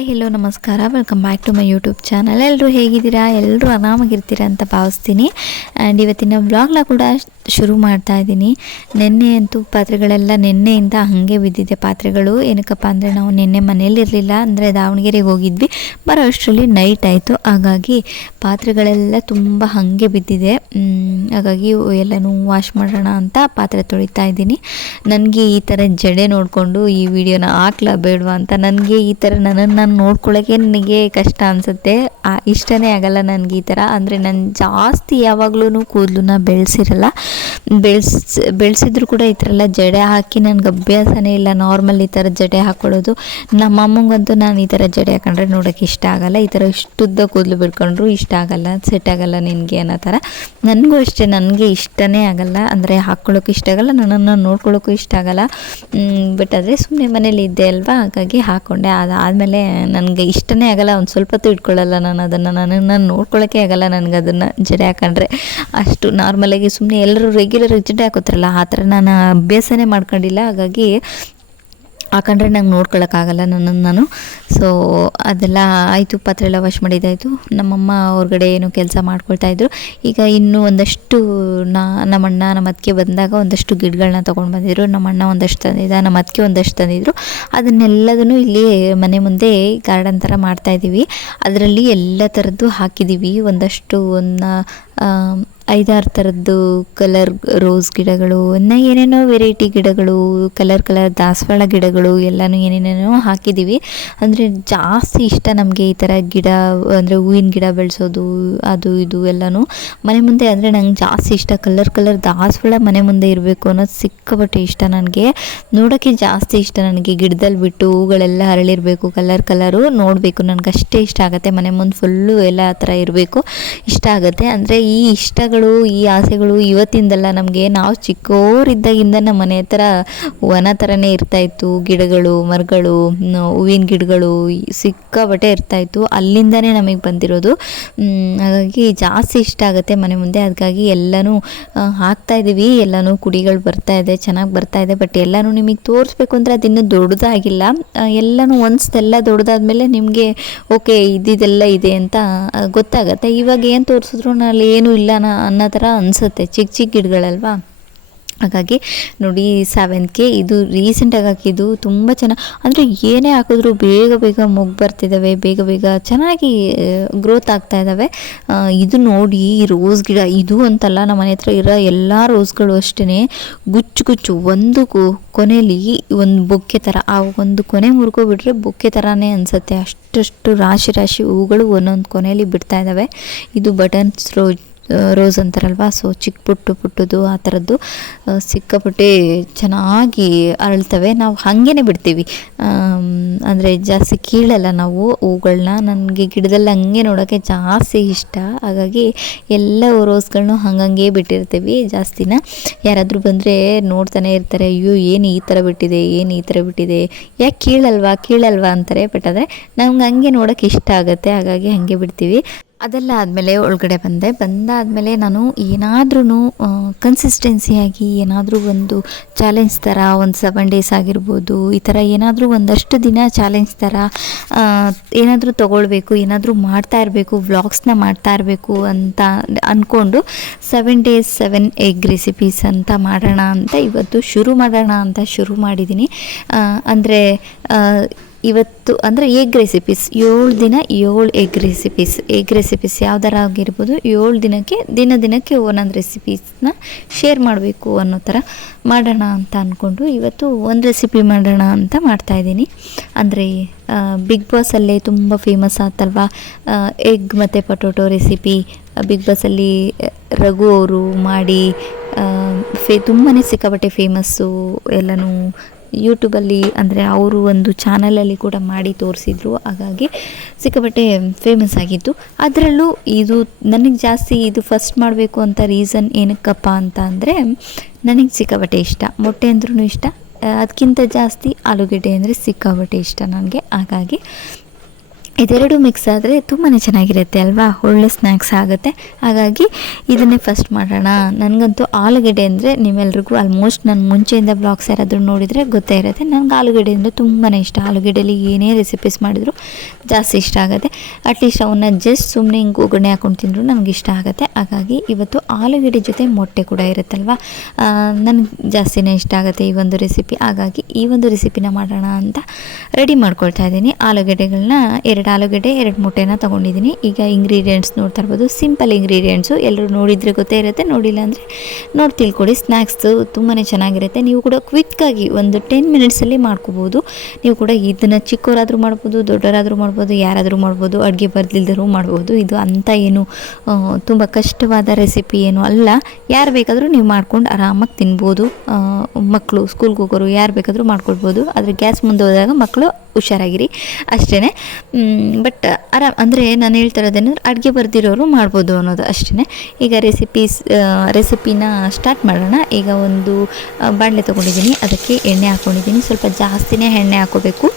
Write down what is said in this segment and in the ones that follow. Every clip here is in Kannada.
ಹಾಯ್ ಹೆಲೋ ನಮಸ್ಕಾರ, welcome back to my YouTube channel. ಎಲ್ಲರೂ ಹೇಗಿದ್ದೀರಾ? ಎಲ್ಲರೂ ಆರಾಮಾಗಿರ್ತೀರಾ ಅಂತ ಭಾವಿಸ್ತೀನಿ. ಆ್ಯಂಡ್ ಇವತ್ತಿನ ವ್ಲಾಗ್ನ ಕೂಡ ಶುರು ಮಾಡ್ತಾ ಇದ್ದೀನಿ. ನಿನ್ನೆ ಅಂತೂ ಪಾತ್ರೆಗಳೆಲ್ಲ ನಿನ್ನೆಯಿಂದ ಹಾಗೆ ಬಿದ್ದಿದೆ. ಪಾತ್ರೆಗಳು ಏನಕ್ಕಪ್ಪ ಅಂದರೆ ನಾವು ನಿನ್ನೆ ಮನೇಲಿರಲಿಲ್ಲ, ಅಂದರೆ ದಾವಣಗೆರೆಗೆ ಹೋಗಿದ್ವಿ. ಬರೋ ಅಷ್ಟರಲ್ಲಿ ನೈಟ್ ಆಯಿತು. ಹಾಗಾಗಿ ಪಾತ್ರೆಗಳೆಲ್ಲ ತುಂಬ ಹಾಗೆ ಬಿದ್ದಿದೆ. ಹಾಗಾಗಿ ಎಲ್ಲನೂ ವಾಶ್ ಮಾಡೋಣ ಅಂತ ಪಾತ್ರೆ ತೊಳಿತಾ ಇದ್ದೀನಿ. ನನಗೆ ಈ ಥರ ಜಡೆ ನೋಡಿಕೊಂಡು ಈ ವಿಡಿಯೋನ ಹಾಕ್ಲಾ ಬೇಡವಾ ಅಂತ, ನನಗೆ ಈ ಥರ ನನ್ನನ್ನು ನಾನು ನೋಡ್ಕೊಳ್ಳೋಕ್ಕೆ ನನಗೆ ಕಷ್ಟ ಅನಿಸುತ್ತೆ. ಇಷ್ಟನೇ ಆಗಲ್ಲ ನನಗೆ ಈ ಥರ. ಅಂದರೆ ನಾನು ಜಾಸ್ತಿ ಯಾವಾಗಲೂ ಕೂದಲನ್ನ ಬೆಳೆಸಿರಲ್ಲ. ಬೆಳೆಸಿದ್ರು ಕೂಡ ಈ ಥರ ಎಲ್ಲ ಜಡೆ ಹಾಕಿ ನನಗೆ ಅಭ್ಯಾಸನೇ ಇಲ್ಲ. ನಾರ್ಮಲ್ ಈ ಥರ ಜಡೆ ಹಾಕ್ಕೊಳ್ಳೋದು. ನಮ್ಮ ಅಮ್ಮಂಗಂತೂ ನಾನು ಈ ಥರ ಜಡೆ ಹಾಕೊಂಡ್ರೆ ನೋಡೋಕ್ಕೆ ಇಷ್ಟ ಆಗಲ್ಲ. ಈ ಥರ ಇಷ್ಟುದ್ದ ಕೂದಲು ಬಿಡ್ಕೊಂಡ್ರು ಇಷ್ಟ ಆಗಲ್ಲ, ಸೆಟ್ ಆಗಲ್ಲ ನಿನಗೆ ಅನ್ನೋ ಥರ. ನನಗೂ ಅಷ್ಟೇ, ನನಗೆ ಇಷ್ಟನೇ ಆಗಲ್ಲ. ಅಂದರೆ ಹಾಕ್ಕೊಳ್ಳೋಕ್ಕೂ ಇಷ್ಟ ಆಗಲ್ಲ, ನನ್ನನ್ನು ನೋಡ್ಕೊಳ್ಳೋಕ್ಕೂ ಇಷ್ಟ ಆಗಲ್ಲ. ಬಟ್ ಆದರೆ ಸುಮ್ಮನೆ ಮನೇಲಿ ಇದ್ದೆ ಅಲ್ವಾ, ಹಾಗಾಗಿ ಹಾಕ್ಕೊಂಡೆ. ಅದಾದಮೇಲೆ ನನಗೆ ಇಷ್ಟನೇ ಆಗಲ್ಲ. ಒಂದು ಸ್ವಲ್ಪ ಹೊತ್ತು ಇಟ್ಕೊಳ್ಳಲ್ಲ ನಾನು ಅದನ್ನು. ನನ್ನನ್ನು ನೋಡ್ಕೊಳ್ಳೋಕ್ಕೆ ಆಗಲ್ಲ ನನಗೆ ಅದನ್ನು ಜಡೆ ಹಾಕೊಂಡ್ರೆ. ಅಷ್ಟು ನಾರ್ಮಲಾಗಿ ಸುಮ್ಮನೆ ಎಲ್ಲರೂ ರೆಗ್ಯುಲರ್ ಜಡೆ ಹಾಕೋತಾರಲ್ಲ, ಆ ಥರ ನಾನು ಅಭ್ಯಾಸನೇ ಮಾಡ್ಕೊಂಡಿಲ್ಲ. ಹಾಗಾಗಿ ಹಾಕೊಂಡ್ರೆ ನಂಗೆ ನೋಡ್ಕೊಳ್ಳೋಕ್ಕಾಗಲ್ಲ ನನ್ನನ್ನು ನಾನು. ಸೊ ಅದೆಲ್ಲ ಆಯಿತು. ಪಾತ್ರೆ ಎಲ್ಲ ವಾಶ್ ಮಾಡಿದ್ದಾಯಿತು. ನಮ್ಮಮ್ಮ ಹೊರಗಡೆ ಏನೋ ಕೆಲಸ ಮಾಡ್ಕೊಳ್ತಾಯಿದ್ರು. ಈಗ ಇನ್ನೂ ಒಂದಷ್ಟು ನಮ್ಮಣ್ಣ ನಮ್ಮ ಅತ್ತಿಗೆ ಬಂದಾಗ ಒಂದಷ್ಟು ಗಿಡಗಳನ್ನ ತೊಗೊಂಡು ಬಂದಿದ್ರು. ನಮ್ಮಣ್ಣ ಒಂದಷ್ಟು ತಂದಿದ್ದ, ನಮ್ಮ ಅತ್ತಿಗೆ ಒಂದಷ್ಟು ತಂದಿದ್ರು. ಅದನ್ನೆಲ್ಲದನ್ನು ಇಲ್ಲಿ ಮನೆ ಮುಂದೆ ಗಾರ್ಡನ್ ಥರ ಮಾಡ್ತಾಯಿದ್ದೀವಿ. ಅದರಲ್ಲಿ ಎಲ್ಲ ಥರದ್ದು ಹಾಕಿದ್ದೀವಿ. ಒಂದಷ್ಟು 5-6 ಥರದ್ದು ಕಲರ್ ರೋಸ್ ಗಿಡಗಳು, ಇನ್ನು ಏನೇನೋ ವೆರೈಟಿ ಗಿಡಗಳು, ಕಲರ್ ದಾಸವಾಳ ಗಿಡಗಳು ಎಲ್ಲನೂ ಏನೇನೇನೋ ಹಾಕಿದ್ದೀವಿ. ಅಂದರೆ ಜಾಸ್ತಿ ಇಷ್ಟ ನಮಗೆ ಈ ಥರ ಗಿಡ, ಅಂದರೆ ಹೂವಿನ ಗಿಡ ಬೆಳೆಸೋದು, ಅದು ಇದು ಎಲ್ಲನೂ ಮನೆ ಮುಂದೆ. ಅಂದರೆ ನಂಗೆ ಜಾಸ್ತಿ ಇಷ್ಟ ಕಲರ್ ದಾಸವಾಳ ಮನೆ ಮುಂದೆ ಇರಬೇಕು ಅನ್ನೋದು ಸಿಕ್ಕಾಪಟ್ಟೆ ಇಷ್ಟ ನನಗೆ. ನೋಡೋಕ್ಕೆ ಜಾಸ್ತಿ ಇಷ್ಟ ನನಗೆ. ಗಿಡದಲ್ಲಿ ಬಿಟ್ಟು ಹೂಗಳೆಲ್ಲ ಹರಳಿರಬೇಕು, ಕಲರು ನೋಡಬೇಕು, ನನಗೆ ಅಷ್ಟೇ ಇಷ್ಟ ಆಗುತ್ತೆ. ಮನೆ ಮುಂದೆ ಫುಲ್ಲು ಎಲ್ಲ ಆ ಥರ ಇರಬೇಕು, ಇಷ್ಟ ಆಗುತ್ತೆ. ಅಂದರೆ ಈ ಇಷ್ಟಗಳು, ಈ ಆಸೆಗಳು ಇವತ್ತಿಂದಲ್ಲ. ನಮಗೆ ನಾವು ಚಿಕ್ಕವರಿದ್ದಾಗಿಂದ ನಮ್ಮ ಮನೆ ಹತ್ರ ವನ ಥರನೇ ಇರ್ತಾಯಿತ್ತು. ಗಿಡಗಳು, ಮರಗಳು, ಹೂವಿನ ಗಿಡಗಳು ಸಿಕ್ಕಾಬಟ್ಟೆ ಇರ್ತಾಯಿತ್ತು. ಅಲ್ಲಿಂದನೇ ನಮಗೆ ಬಂದಿರೋದು. ಹಾಗಾಗಿ ಜಾಸ್ತಿ ಇಷ್ಟ ಆಗುತ್ತೆ ಮನೆ ಮುಂದೆ. ಅದಕ್ಕಾಗಿ ಎಲ್ಲನೂ ಹಾಕ್ತಾಯಿದ್ದೀವಿ. ಎಲ್ಲನೂ ಕುಡಿಗಳು ಬರ್ತಾಯಿದೆ, ಚೆನ್ನಾಗಿ ಬರ್ತಾಯಿದೆ. ಬಟ್ ಎಲ್ಲನೂ ನಿಮಗೆ ತೋರಿಸ್ಬೇಕು ಅಂದರೆ ಅದಿನ್ನೂ ದೊಡ್ಡದಾಗಿಲ್ಲ. ಎಲ್ಲನೂ ಒಂದ್ಸಲ ದೊಡ್ಡದಾದ್ಮೇಲೆ ನಿಮಗೆ ಓಕೆ ಇದೆಲ್ಲ ಇದೆ ಅಂತ ಗೊತ್ತಾಗತ್ತೆ. ಇವಾಗ ಏನು ತೋರಿಸಿದ್ರು ಅಲ್ಲಿ ಏನೂ ಇಲ್ಲ ಅನ್ನೋ ಥರ ಅನಿಸುತ್ತೆ. ಚಿಕ್ಕ ಗಿಡಗಳಲ್ವಾ. ಹಾಗಾಗಿ ನೋಡಿ, ಸೇವಂತಿಗೆ ಇದು ರೀಸೆಂಟಾಗಿ ಹಾಕಿದ್ದು. ತುಂಬ ಚೆನ್ನಾಗಿ, ಅಂದರೆ ಏನೇ ಹಾಕಿದ್ರು ಬೇಗ ಮೊಗ್ಗು ಬರ್ತಿದ್ದಾವೆ, ಬೇಗ ಚೆನ್ನಾಗಿ ಗ್ರೋತ್ ಆಗ್ತಾ ಇದ್ದಾವೆ. ಇದು ನೋಡಿ, ಈ ರೋಸ್ ಗಿಡ ಇದು ಅಂತಲ್ಲ, ನಮ್ಮ ಮನೆ ಹತ್ರ ಇರೋ ಎಲ್ಲ ರೋಸ್ಗಳು ಅಷ್ಟೇ ಗುಚ್ಚು ಒಂದು ಕೊನೆಯಲ್ಲಿ ಒಂದು ಬೊಕ್ಕೆ ಥರ, ಆ ಒಂದು ಕೊನೆ ಮುರ್ಕೋಬಿಟ್ರೆ ಬೊಕ್ಕೆ ಥರನೇ ಅನಿಸುತ್ತೆ. ಅಷ್ಟು ರಾಶಿ ಹೂಗಳು ಒಂದೊಂದು ಕೊನೆಯಲ್ಲಿ ಬಿಡ್ತಾ ಇದ್ದಾವೆ. ಇದು ಬಟನ್ಸ್ ರೋಸ್ ಅಂತಾರಲ್ವ, ಸೊ ಚಿಕ್ಕ ಪುಟ್ಟದು ಆ ಥರದ್ದು ಸಿಕ್ಕಾಪಟ್ಟೆ ಚೆನ್ನಾಗಿ ಅರಳ್ತವೆ. ನಾವು ಹಾಗೇ ಬಿಡ್ತೀವಿ, ಅಂದರೆ ಜಾಸ್ತಿ ಕೀಳಲ್ಲ ನಾವು ಹೂಗಳನ್ನ. ನನಗೆ ಗಿಡದಲ್ಲಿ ಹಂಗೆ ನೋಡೋಕ್ಕೆ ಜಾಸ್ತಿ ಇಷ್ಟ. ಹಾಗಾಗಿ ಎಲ್ಲ ರೋಸ್ಗಳನ್ನೂ ಹಂಗಂಗೆ ಬಿಟ್ಟಿರ್ತೀವಿ ಜಾಸ್ತಿನ. ಯಾರಾದರೂ ಬಂದರೆ ನೋಡ್ತಾನೆ ಇರ್ತಾರೆ, ಅಯ್ಯೋ ಏನು ಈ ಥರ ಬಿಟ್ಟಿದೆ, ಯಾಕೆ ಕೀಳಲ್ವಾ ಅಂತಾರೆ. ಬಟ್ ಆದರೆ ನಮ್ಗೆ ಹಂಗೆ ನೋಡೋಕ್ಕೆ ಇಷ್ಟ ಆಗುತ್ತೆ, ಹಾಗಾಗಿ ಹಾಗೆ ಬಿಡ್ತೀವಿ. ಅದೆಲ್ಲ ಆದಮೇಲೆ ಒಳಗಡೆ ಬಂದಾದಮೇಲೆ ನಾನು ಏನಾದ್ರೂ ಕನ್ಸಿಸ್ಟೆನ್ಸಿಯಾಗಿ ಏನಾದರೂ ಒಂದು ಚಾಲೆಂಜ್ ಥರ, ಒಂದು 7 days ಆಗಿರ್ಬೋದು, ಈ ಥರ ಏನಾದರೂ ಒಂದಷ್ಟು ದಿನ ಚಾಲೆಂಜ್ ಥರ ಏನಾದರೂ ತೊಗೊಳ್ಬೇಕು, ಏನಾದರೂ ಮಾಡ್ತಾ ಇರಬೇಕು, ವ್ಲಾಗ್ಸ್ನ ಮಾಡ್ತಾ ಇರಬೇಕು ಅಂತ ಅಂದ್ಕೊಂಡು 7 days 7 egg ರೆಸಿಪೀಸ್ ಅಂತ ಮಾಡೋಣ ಅಂತ ಇವತ್ತು ಶುರು ಮಾಡಿದ್ದೀನಿ. ಅಂದರೆ ಇವತ್ತು ಅಂದರೆ ಎಗ್ ರೆಸಿಪೀಸ್ 7 ದಿನ 7 ಎಗ್ ರೆಸಿಪೀಸ್ ಯಾವ್ದಾರ ಆಗಿರ್ಬೋದು. 7 ದಿನಕ್ಕೆ ದಿನಕ್ಕೆ ಒಂದೊಂದು ರೆಸಿಪೀಸ್ನ ಶೇರ್ ಮಾಡಬೇಕು ಅನ್ನೋ ಥರ ಮಾಡೋಣ ಅಂತ ಅಂದ್ಕೊಂಡು ಇವತ್ತು ಒಂದು ರೆಸಿಪಿ ಮಾಡೋಣ ಅಂತ ಮಾಡ್ತಾಯಿದ್ದೀನಿ. ಅಂದರೆ ಬಿಗ್ ಬಾಸಲ್ಲೇ ತುಂಬ ಫೇಮಸ್ ಆತಲ್ವ ಎಗ್ ಮತ್ತು ಪೊಟೊಟೊ ರೆಸಿಪಿ. ಬಿಗ್ ಬಾಸಲ್ಲಿ ರಘು ಅವರು ಮಾಡಿ ತುಂಬಾ ಸಿಕ್ಕಾಪಟ್ಟೆ ಫೇಮಸ್ಸು. ಎಲ್ಲನೂ ಯೂಟ್ಯೂಬಲ್ಲಿ, ಅಂದರೆ ಅವರು ಒಂದು ಚಾನಲಲ್ಲಿ ಕೂಡ ಮಾಡಿ ತೋರಿಸಿದ್ರು. ಹಾಗಾಗಿ ಸಿಕ್ಕಾಪಟ್ಟೆ ಫೇಮಸ್ ಆಗಿತ್ತು. ಅದರಲ್ಲೂ ಇದು ನನಗೆ ಜಾಸ್ತಿ ಇದು ಫಸ್ಟ್ ಮಾಡಬೇಕು ಅಂತ ರೀಸನ್ ಏನಕ್ಕಪ್ಪ ಅಂತ ಅಂದರೆ, ನನಗೆ ಸಿಕ್ಕಾಪಟ್ಟೆ ಇಷ್ಟ. ಮೊಟ್ಟೆ ಅಂದ್ರೂ ಇಷ್ಟ, ಅದಕ್ಕಿಂತ ಜಾಸ್ತಿ ಆಲೂಗೆಡ್ಡೆ ಅಂದರೆ ಸಿಕ್ಕಾಪಟ್ಟೆ ಇಷ್ಟ ನನಗೆ. ಹಾಗಾಗಿ ಇದೆರಡು ಮಿಕ್ಸ್ ಆದರೆ ತುಂಬಾ ಚೆನ್ನಾಗಿರುತ್ತೆ ಅಲ್ವಾ, ಒಳ್ಳೆ ಸ್ನ್ಯಾಕ್ಸ್ ಆಗುತ್ತೆ. ಹಾಗಾಗಿ ಇದನ್ನೇ ಫಸ್ಟ್ ಮಾಡೋಣ. ನನಗಂತೂ ಆಲೂಗೆಡ್ಡೆ ಅಂದರೆ ನೀವೆಲ್ರಿಗೂ ಆಲ್ಮೋಸ್ಟ್ ನಾನು ಮುಂಚೆಯಿಂದ ಬ್ಲಾಗ್ಸ್ ಯಾರಾದರೂ ನೋಡಿದರೆ ಗೊತ್ತೇ ಇರುತ್ತೆ, ನನಗೆ ಆಲೂಗೆಡ್ಡೆ ಅಂದರೆ ತುಂಬಾ ಇಷ್ಟ. ಆಲೂಗೆಡ್ಡೆಲಿ ಏನೇ ರೆಸಿಪೀಸ್ ಮಾಡಿದ್ರು ಜಾಸ್ತಿ ಇಷ್ಟ ಆಗುತ್ತೆ. ಅಟ್ಲೀಸ್ಟ್ ಅವನ್ನ ಜಸ್ಟ್ ಸುಮ್ಮನೆ ಹಿಂಗೆ ಒಗ್ಗರಣೆ ಹಾಕೊಂಡು ತಿಂದರೂ ನನಗೆ ಇಷ್ಟ ಆಗುತ್ತೆ. ಹಾಗಾಗಿ ಇವತ್ತು ಆಲೂಗೆಡ್ಡೆ ಜೊತೆ ಮೊಟ್ಟೆ ಕೂಡ ಇರುತ್ತಲ್ವ, ನನಗೆ ಜಾಸ್ತಿನೇ ಇಷ್ಟ ಆಗುತ್ತೆ ಈ ಒಂದು ರೆಸಿಪಿ. ಹಾಗಾಗಿ ಈ ಒಂದು ರೆಸಿಪಿನ ಮಾಡೋಣ ಅಂತ ರೆಡಿ ಮಾಡ್ಕೊಳ್ತಾ ಇದ್ದೀನಿ. ಆಲೂಗೆಡ್ಡೆಗಳನ್ನ 2 ಆಲೂಗಡ್ಡೆ 2 ಮೊಟ್ಟೆನ ತೊಗೊಂಡಿದ್ದೀನಿ. ಈಗ ಇಂಗ್ರೀಡಿಯೆಂಟ್ಸ್ ನೋಡ್ತಾ ಇರ್ಬೋದು, ಸಿಂಪಲ್ ಇಂಗ್ರೀಡಿಯೆಂಟ್ಸು, ಎಲ್ಲರೂ ನೋಡಿದರೆ ಗೊತ್ತೇ ಇರುತ್ತೆ, ನೋಡಿಲ್ಲ ಅಂದರೆ ನೋಡಿ ತಿಳ್ಕೊಡಿ. ಸ್ನ್ಯಾಕ್ಸು ತುಂಬಾ ಚೆನ್ನಾಗಿರುತ್ತೆ. ನೀವು ಕೂಡ ಕ್ವಿಕ್ಕಾಗಿ ಒಂದು 10 ಮಿನಿಟ್ಸಲ್ಲಿ ಮಾಡ್ಕೋಬೋದು. ನೀವು ಕೂಡ ಇದನ್ನು ಚಿಕ್ಕವರಾದರೂ ಮಾಡ್ಬೋದು, ದೊಡ್ಡವರಾದರೂ ಮಾಡ್ಬೋದು, ಯಾರಾದರೂ ಮಾಡ್ಬೋದು, ಅಡುಗೆ ಬರ್ದಿಲ್ದರೂ ಮಾಡ್ಬೋದು. ಇದು ಅಂಥ ಏನು ತುಂಬ ಕಷ್ಟವಾದ ರೆಸಿಪಿ ಏನು ಅಲ್ಲ. ಯಾರು ಬೇಕಾದರೂ ನೀವು ಮಾಡ್ಕೊಂಡು ಆರಾಮಾಗಿ ತಿನ್ಬೋದು. ಮಕ್ಕಳು ಸ್ಕೂಲ್ಗೆ ಹೋಗೋರು ಯಾರು ಬೇಕಾದರೂ ಮಾಡ್ಕೊಳ್ಬೋದು. ಆದರೆ ಗ್ಯಾಸ್ ಮುಂದೆ ಹೋದಾಗ ಮಕ್ಕಳು ಹುಷಾರಾಗಿರಿ ಅಷ್ಟೇ. ಬಟ್ ಅಂದರೆ ನಾನು ಹೇಳ್ತಾ ಇರೋದೇನೆಂದ್ರೆ ಅಡುಗೆ ಬರ್ದಿರೋರು ಮಾಡ್ಬೋದು ಅನ್ನೋದು ಅಷ್ಟೇ. ಈಗ ರೆಸಿಪಿನ ಸ್ಟಾರ್ಟ್ ಮಾಡೋಣ. ಈಗ ಒಂದು ಬಾಣಲೆ ತೊಗೊಂಡಿದ್ದೀನಿ, ಅದಕ್ಕೆ ಎಣ್ಣೆ ಹಾಕ್ಕೊಂಡಿದ್ದೀನಿ. ಸ್ವಲ್ಪ ಜಾಸ್ತಿನೇ ಎಣ್ಣೆ ಹಾಕ್ಕೋಬೇಕು.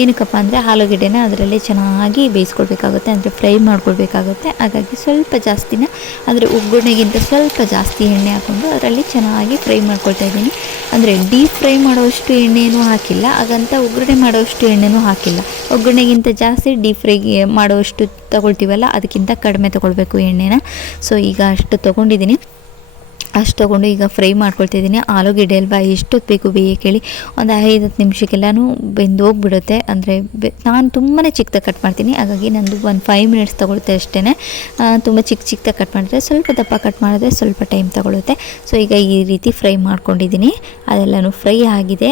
ಏನಕ್ಕಪ್ಪ ಅಂದರೆ ಆಲೂಗೆಡ್ಡೆನ ಅದರಲ್ಲಿ ಚೆನ್ನಾಗಿ ಬೇಯಿಸ್ಕೊಳ್ಬೇಕಾಗುತ್ತೆ, ಅಂದರೆ ಫ್ರೈ ಮಾಡ್ಕೊಳ್ಬೇಕಾಗುತ್ತೆ. ಹಾಗಾಗಿ ಸ್ವಲ್ಪ ಜಾಸ್ತಿನ, ಅಂದರೆ ಒಗ್ಗರಣೆಗಿಂತ ಸ್ವಲ್ಪ ಜಾಸ್ತಿ ಎಣ್ಣೆ ಹಾಕ್ಕೊಂಡು ಅದರಲ್ಲಿ ಚೆನ್ನಾಗಿ ಫ್ರೈ ಮಾಡ್ಕೊಳ್ತಾ ಇದ್ದೀನಿ. ಅಂದರೆ ಡೀಪ್ ಫ್ರೈ ಮಾಡೋವಷ್ಟು ಎಣ್ಣೆನೂ ಹಾಕಿಲ್ಲ, ಹಾಗಂತ ಒಗ್ಗರಣೆ ಮಾಡೋವಷ್ಟು ಎಣ್ಣೆನೂ ಹಾಕಿಲ್ಲ. ಒಗ್ಗರಣೆಗಿಂತ ಜಾಸ್ತಿ ಡೀಪ್ ಫ್ರೈ ಮಾಡೋವಷ್ಟು ತೊಗೊಳ್ತೀವಲ್ಲ, ಅದಕ್ಕಿಂತ ಕಡಿಮೆ ತೊಗೊಳ್ಬೇಕು ಎಣ್ಣೆನ. ಸೊ ಈಗ ಅಷ್ಟು ತೊಗೊಂಡಿದ್ದೀನಿ. ಅಷ್ಟು ತೊಗೊಂಡು ಈಗ ಫ್ರೈ ಮಾಡ್ಕೊಳ್ತಿದ್ದೀನಿ. ಆಲೂಗೆಡ್ಡೆ ಅಲ್ವಾ, ಎಷ್ಟೊತ್ತು ಬೇಕು ಬೇಯಕ್ಕೆ ಹೇಳಿ, ಒಂದು 5-10 ನಿಮಿಷಕ್ಕೆಲ್ಲನೂ ಬೆಂದು ಹೋಗ್ಬಿಡುತ್ತೆ. ಅಂದರೆ ನಾನು ತುಂಬಾ ಚಿಕ್ಕದಾಗಿ ಕಟ್ ಮಾಡ್ತೀನಿ, ಹಾಗಾಗಿ ನಂದು ಒಂದು 5 ಮಿನಿಟ್ಸ್ ತೊಗೊಳುತ್ತೆ ಅಷ್ಟೇ. ತುಂಬ ಚಿಕ್ಕದಾಗಿ ಕಟ್ ಮಾಡಿದ್ರೆ, ಸ್ವಲ್ಪ ದಪ್ಪ ಕಟ್ ಮಾಡಿದ್ರೆ ಸ್ವಲ್ಪ ಟೈಮ್ ತೊಗೊಳುತ್ತೆ. ಸೊ ಈಗ ಈ ರೀತಿ ಫ್ರೈ ಮಾಡ್ಕೊಂಡಿದ್ದೀನಿ. ಅದೆಲ್ಲನೂ ಫ್ರೈ ಆಗಿದೆ.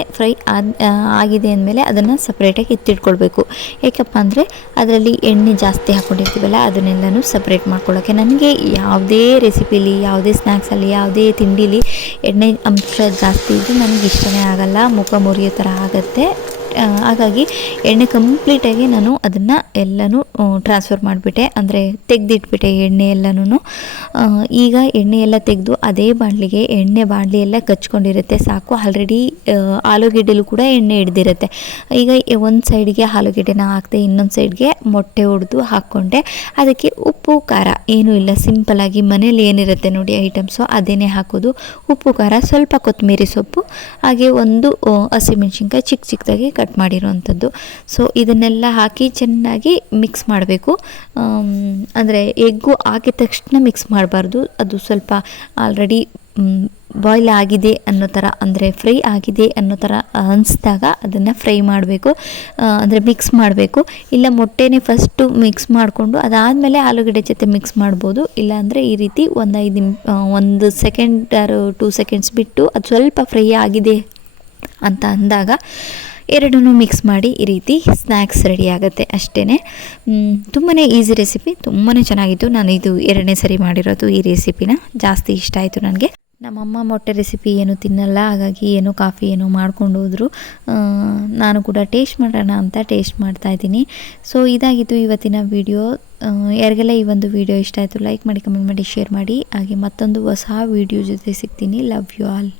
ಆಗಿದೆ ಅಂದಮೇಲೆ ಅದನ್ನು ಸಪ್ರೇಟಾಗಿ ಎತ್ತಿಟ್ಕೊಳ್ಬೇಕು. ಏಕಪ್ಪ ಅಂದರೆ ಅದರಲ್ಲಿ ಎಣ್ಣೆ ಜಾಸ್ತಿ ಹಾಕ್ಕೊಂಡಿರ್ತೀವಲ್ಲ, ಅದನ್ನೆಲ್ಲನೂ ಸಪ್ರೇಟ್ ಮಾಡ್ಕೊಳ್ಳೋಕ್ಕೆ. ನನಗೆ ಯಾವುದೇ ರೆಸಿಪಿಲಿ, ಯಾವುದೇ ಸ್ನ್ಯಾಕ್ಸಲ್ಲಿ, ಯಾವುದೇ ತಿಂಡಿಲಿ ಎಣ್ಣೆ ಅಂಶ ಜಾಸ್ತಿ ಇದ್ದು ನನಗೆ ಇಷ್ಟನೇ ಆಗಲ್ಲ, ಮುಖ ಮುರಿಯೋ ಥರ ಆಗುತ್ತೆ. ಹಾಗಾಗಿ ಎಣ್ಣೆ ಕಂಪ್ಲೀಟಾಗಿ ನಾನು ಅದನ್ನು ಎಲ್ಲನೂ ಟ್ರಾನ್ಸ್ಫರ್ ಮಾಡಿಬಿಟ್ಟೆ, ಅಂದರೆ ತೆಗೆದಿಟ್ಬಿಟ್ಟೆ ಎಣ್ಣೆ ಎಲ್ಲನೂ. ಈಗ ಎಣ್ಣೆ ಎಲ್ಲ ತೆಗೆದು ಅದೇ ಬಾಣಲಿಗೆ, ಬಾಣಲಿ ಎಲ್ಲ ಕಚ್ಕೊಂಡಿರುತ್ತೆ ಸಾಕು. ಆಲ್ರೆಡಿ ಆಲೂಗೆಡ್ಡೆಲೂ ಕೂಡ ಎಣ್ಣೆ ಹಿಡ್ದಿರುತ್ತೆ. ಈಗ ಒಂದು ಸೈಡ್ಗೆ ಆಲೂಗೆಡ್ಡೆನ ಹಾಕ್ದೆ, ಇನ್ನೊಂದು ಸೈಡ್ಗೆ ಮೊಟ್ಟೆ ಹೊಡೆದು ಹಾಕ್ಕೊಂಡೆ. ಅದಕ್ಕೆ ಉಪ್ಪು ಖಾರ ಏನೂ ಇಲ್ಲ, ಸಿಂಪಲ್ಲಾಗಿ ಮನೇಲಿ ಏನಿರುತ್ತೆ ನೋಡಿ ಐಟಮ್ಸು ಅದೇನೇ ಹಾಕೋದು. ಉಪ್ಪು ಖಾರ, ಸ್ವಲ್ಪ ಕೊತ್ತಂಬರಿ ಸೊಪ್ಪು, ಹಾಗೆ ಒಂದು ಹಸಿಮೆಣ್ಸಿನ್ಕಾಯಿ ಚಿಕ್ಕದಾಗಿ ಕಟ್ ಮಾಡಿರೋವಂಥದ್ದು. ಸೊ ಇದನ್ನೆಲ್ಲ ಹಾಕಿ ಚೆನ್ನಾಗಿ ಮಿಕ್ಸ್ ಮಾಡಬೇಕು. ಅಂದರೆ ಎಗ್ಗು ಹಾಕಿದ ತಕ್ಷಣ ಮಿಕ್ಸ್ ಮಾಡಬಾರ್ದು, ಅದು ಸ್ವಲ್ಪ ಆಲ್ರೆಡಿ ಬಾಯ್ಲ್ ಆಗಿದೆ ಅನ್ನೋ ಥರ, ಅಂದರೆ ಫ್ರೈ ಆಗಿದೆ ಅನ್ನೋ ಥರ ಅನಿಸಿದಾಗ ಅದನ್ನು ಫ್ರೈ ಮಾಡಬೇಕು, ಅಂದರೆ ಮಿಕ್ಸ್ ಮಾಡಬೇಕು. ಇಲ್ಲ ಮೊಟ್ಟೆನೇ ಫಸ್ಟು ಮಿಕ್ಸ್ ಮಾಡಿಕೊಂಡು ಅದಾದಮೇಲೆ ಆಲೂಗಡ್ಡೆ ಜೊತೆ ಮಿಕ್ಸ್ ಮಾಡ್ಬೋದು. ಇಲ್ಲಾಂದರೆ ಈ ರೀತಿ ಒಂದು ಸೆಕೆಂಡ್ 2 ಸೆಕೆಂಡ್ಸ್ ಬಿಟ್ಟು ಅದು ಸ್ವಲ್ಪ ಫ್ರೈ ಆಗಿದೆ ಅಂತ ಅಂದಾಗ ಎರಡನ್ನೂ ಮಿಕ್ಸ್ ಮಾಡಿ ಈ ರೀತಿ ಸ್ನ್ಯಾಕ್ಸ್ ರೆಡಿ ಆಗುತ್ತೆ ಅಷ್ಟೇ. ತುಂಬಾ ಈಸಿ ರೆಸಿಪಿ, ತುಂಬಾ ಚೆನ್ನಾಗಿತ್ತು. ನಾನು ಇದು 2ನೇ ಸರಿ ಮಾಡಿರೋದು ಈ ರೆಸಿಪಿನ, ಜಾಸ್ತಿ ಇಷ್ಟ ಆಯಿತು ನನಗೆ. ನಮ್ಮಮ್ಮ ಮೊಟ್ಟೆ ರೆಸಿಪಿ ಏನು ತಿನ್ನಲ್ಲ, ಹಾಗಾಗಿ ಏನೋ ಕಾಫಿ ಏನೋ ಮಾಡ್ಕೊಂಡು ಹೋದರು. ನಾನು ಕೂಡ ಟೇಸ್ಟ್ ಮಾಡೋಣ ಅಂತ ಟೇಸ್ಟ್ ಮಾಡ್ತಾಯಿದ್ದೀನಿ. ಸೊ ಇದಾಗಿತ್ತು ಇವತ್ತಿನ ವಿಡಿಯೋ. ಯಾರಿಗೆಲ್ಲ ಈ ಒಂದು ವಿಡಿಯೋ ಇಷ್ಟ ಆಯಿತು ಲೈಕ್ ಮಾಡಿ, ಕಮೆಂಟ್ ಮಾಡಿ, ಶೇರ್ ಮಾಡಿ. ಹಾಗೆ ಮತ್ತೊಂದು ಹೊಸ ವಿಡಿಯೋ ಜೊತೆ ಸಿಗ್ತೀನಿ. Love you all.